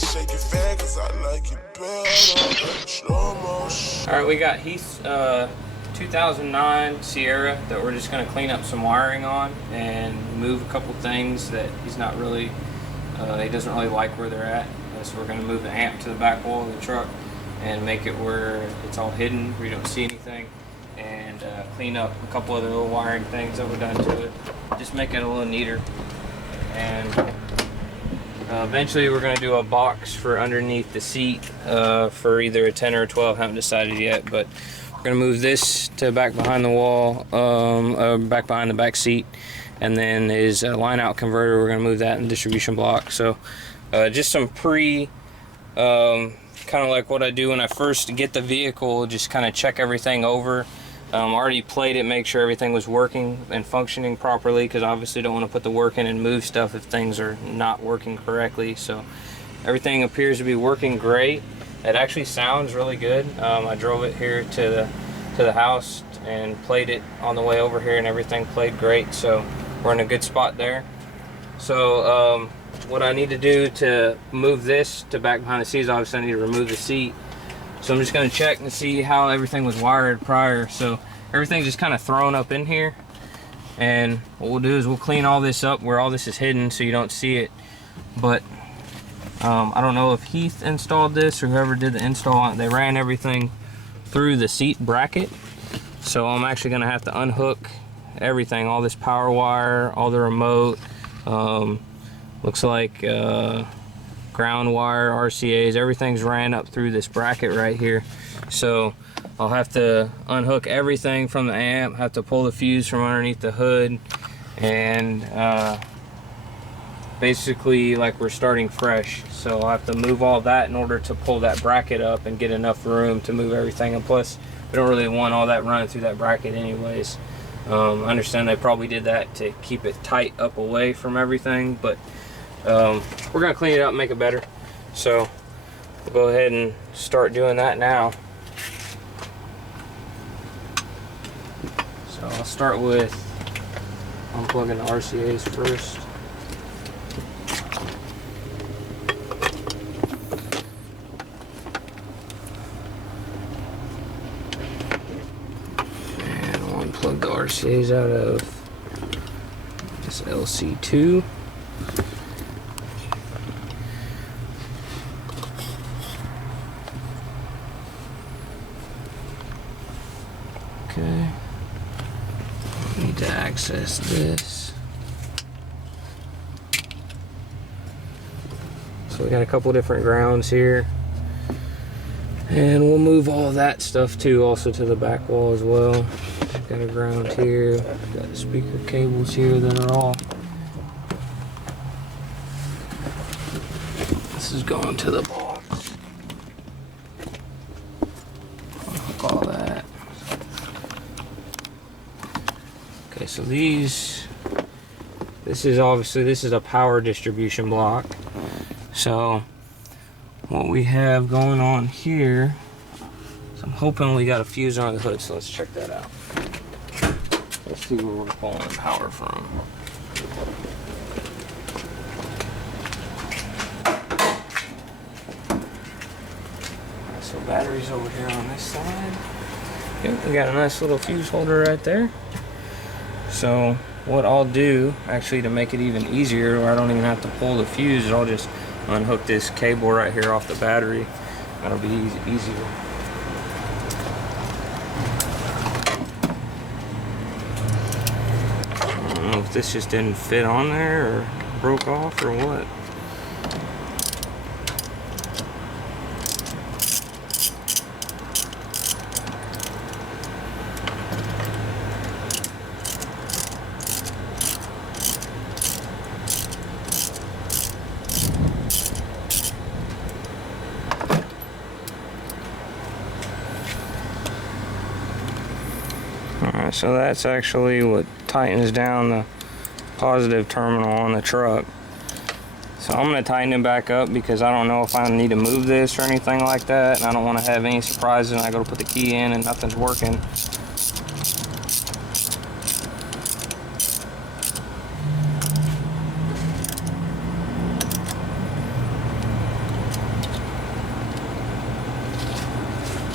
shake it fast, cause I like it better. Slow motion. Alright, we got Heath's 2009 Sierra that we're just going to clean up some wiring on and move a couple things that he's not really, he doesn't really like where they're at. So we're going to move the amp to the back wall of the truck and make it where it's all hidden, where you don't see anything, and clean up a couple of the little wiring things that were done to it. Just make it a little neater. And eventually we're going to do a box for underneath the seat for either a 10 or a 12, haven't decided yet, but we're going to move this to back behind the wall, back behind the back seat, and then his line out converter, we're going to move that in the distribution block. So just some kind of like what I do when I first get the vehicle, just kind of check everything over. Already played it, make sure everything was working and functioning properly, because obviously don't want to put the work in and move stuff if things are not working correctly. So everything appears to be working great. It actually sounds really good. I drove it here to the house and played it on the way over here, and everything played great. So we're in a good spot there. So what I need to do to move this to back behind the seat is obviously I need to remove the seat. So I'm just going to check and see how everything was wired prior. So everything's just kind of thrown up in here. And what we'll do is we'll clean all this up where all this is hidden so you don't see it. But I don't know if Heath installed this or whoever did the install on it. They ran everything through the seat bracket. So I'm actually going to have to unhook everything, all this power wire, all the remote. Looks like ground wire, RCAs, everything's ran up through this bracket right here. So I'll have to unhook everything from the amp, have to pull the fuse from underneath the hood, and basically like we're starting fresh. So I'll have to move all that in order to pull that bracket up and get enough room to move everything. And plus, we don't really want all that running through that bracket anyways. I understand they probably did that to keep it tight up away from everything, but we're gonna clean it up and make it better. So we'll go ahead and start doing that now. So I'll start with unplugging the RCAs first. And I'll unplug the RCAs out of this LC2. Okay, I need to access this. So we got a couple different grounds here, and we'll move all of that stuff too, also to the back wall as well. Got a ground here, got the speaker cables here that are all. This is going to the box. Hook all that. Okay, so this is a power distribution block. So what we have going on here, so I'm hoping we got a fuse under the hood, so let's check that out. Let's see where we're pulling the power from. So batteries over here on this side. Yep, we got a nice little fuse holder right there. So what I'll do, actually, to make it even easier, or I don't even have to pull the fuse, I'll just unhook this cable right here off the battery. That'll be easier. I don't know if this just didn't fit on there or broke off or what. Alright, so that's actually what tightens down the positive terminal on the truck. So I'm going to tighten it back up because I don't know if I need to move this or anything like that, and I don't want to have any surprises and I go to put the key in and nothing's working.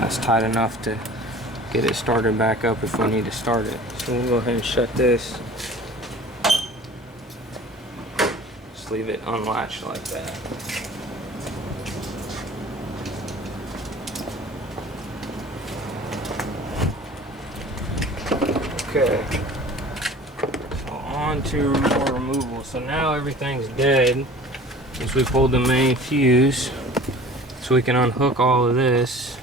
That's tight enough to get it started back up if we need to start it. So we'll go ahead and shut this. Just leave it unlatched like that. Okay. So on to more removal. So now everything's dead. As we pulled the main fuse, so we can unhook all of this.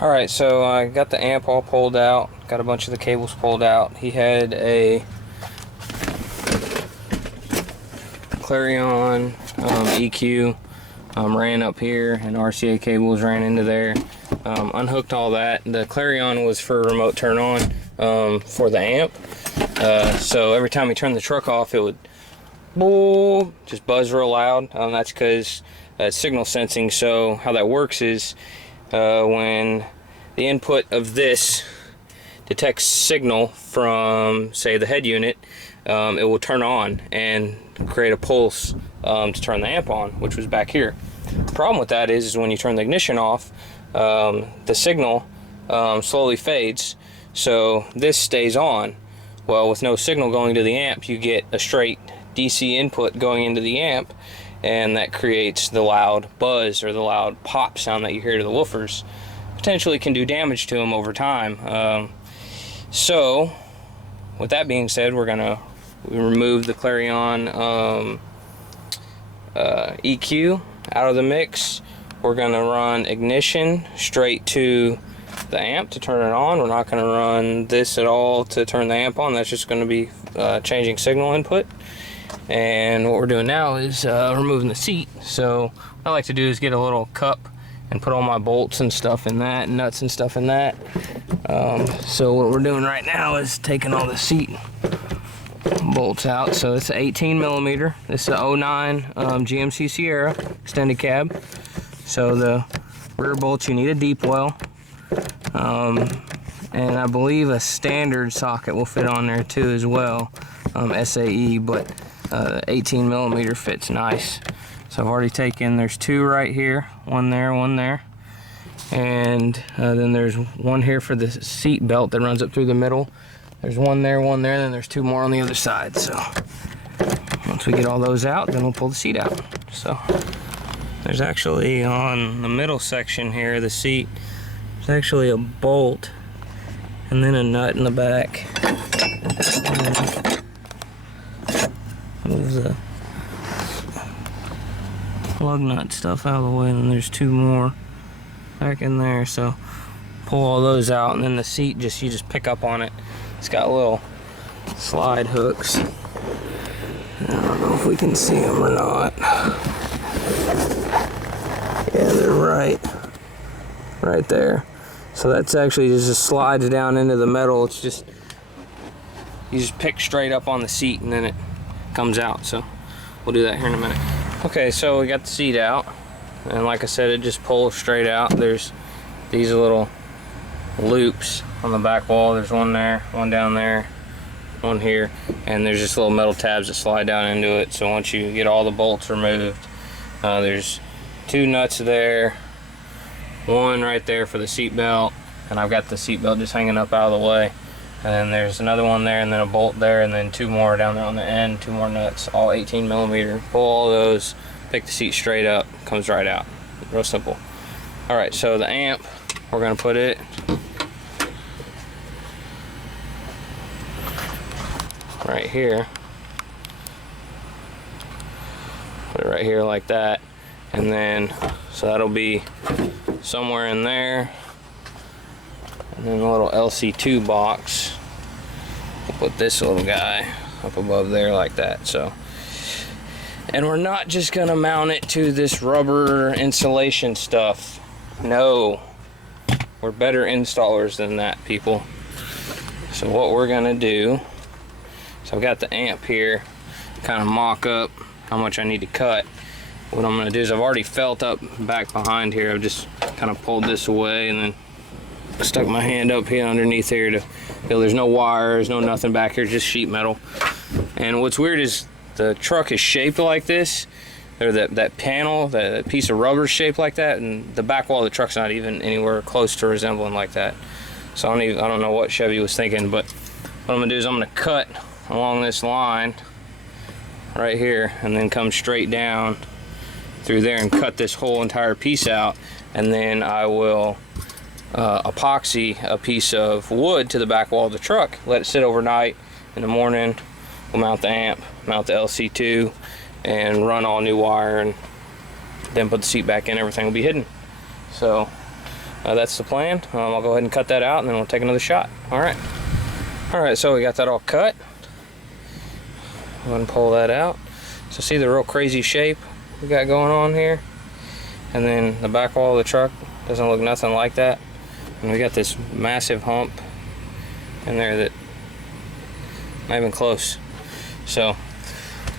Alright, so I got the amp all pulled out, got a bunch of the cables pulled out. He had a Clarion EQ ran up here, and RCA cables ran into there. Unhooked all that. The Clarion was for remote turn on for the amp. So every time we turned the truck off, it would just buzz real loud. That's because it's signal sensing. So how that works is when the input of this detects signal from, say, the head unit, it will turn on and create a pulse to turn the amp on, which was back here. The problem with that is when you turn the ignition off, the signal slowly fades, so this stays on. Well, with no signal going to the amp, you get a straight DC input going into the amp, and that creates the loud buzz or the loud pop sound that you hear to the woofers. Potentially can do damage to them over time. So with that being said, we're gonna remove the Clarion EQ out of the mix. We're gonna run ignition straight to the amp to turn it on. We're not gonna run this at all to turn the amp on. That's just gonna be changing signal input. And what we're doing now is removing the seat. So what I like to do is get a little cup and put all my bolts and stuff in that, and nuts and stuff in that. So what we're doing right now is taking all the seat bolts out. So it's an 18 millimeter. This is a 09 GMC Sierra extended cab. So the rear bolts, you need a deep well. And I believe a standard socket will fit on there too as well, SAE, but 18 millimeter fits nice. So I've already taken, there's two right here, one there, and then there's one here for the seat belt that runs up through the middle. There's one there, and then there's two more on the other side. So once we get all those out, then we'll pull the seat out. So there's actually on the middle section here, the seat, there's actually a bolt and then a nut in the back. Move the lug nut stuff out of the way, and then there's two more back in there. So pull all those out, and then the seat, you just pick up on it. It's got little slide hooks. I don't know if we can see them or not. Yeah, they're right there. So that's actually just slides down into the metal. It's just, you just pick straight up on the seat and then it comes out. So we'll do that here in a minute. Okay, so we got the seat out, and like I said, it just pulls straight out. There's these little loops on the back wall. There's one there, one down there, one here, and there's just little metal tabs that slide down into it. So once you get all the bolts removed, there's two nuts there, one right there for the seat belt, and I've got the seat belt just hanging up out of the way. And then there's another one there, and then a bolt there, and then two more down there on the end, two more nuts, all 18mm. Pull all those, pick the seat straight up, comes right out. Real simple. All right, so the amp, we're gonna put it right here. Put it right here like that. And then, so that'll be somewhere in there. And then a little LC2 box. We'll put this little guy up above there like that. So, and we're not just gonna mount it to this rubber insulation stuff. No, we're better installers than that, people. So what we're gonna do, so I've got the amp here, kind of mock up how much I need to cut. What I'm gonna do is I've already felt up back behind here. I've just kind of pulled this away and then stuck my hand up here underneath here to feel there's no wires, no nothing back here, just sheet metal. And what's weird is the truck is shaped like this, or that panel, that piece of rubber is shaped like that, and the back wall of the truck's not even anywhere close to resembling like that. So I don't know what Chevy was thinking, but what I'm gonna do is I'm gonna cut along this line right here and then come straight down through there and cut this whole entire piece out, and then I will epoxy a piece of wood to the back wall of the truck, let it sit overnight. In the morning we'll mount the amp, mount the LC2, and run all new wire, and then put the seat back in. Everything will be hidden. So that's the plan. I'll go ahead and cut that out, and then we'll take another shot. All right, so we got that all cut. Go ahead and pull that out. So see the real crazy shape we got going on here, and then the back wall of the truck doesn't look nothing like that, and we got this massive hump in there that not even close. So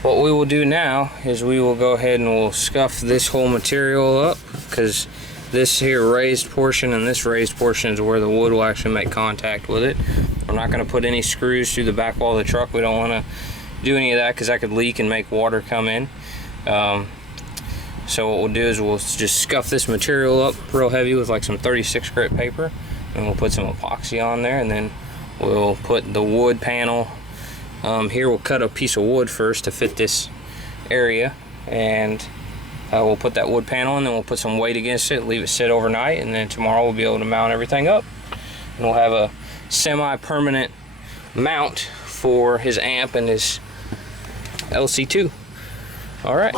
what we will do now is we will go ahead and we'll scuff this whole material up, because this here raised portion and this raised portion is where the wood will actually make contact with it. We're not going to put any screws through the back wall of the truck. We don't want to do any of that because that could leak and make water come in. So what we'll do is we'll just scuff this material up real heavy with like some 36 grit paper, and we'll put some epoxy on there, and then we'll put the wood panel. Here we'll cut a piece of wood first to fit this area, and we'll put that wood panel in, then we'll put some weight against it, leave it sit overnight, and then tomorrow we'll be able to mount everything up. And we'll have a semi-permanent mount for his amp and his LC2. All right.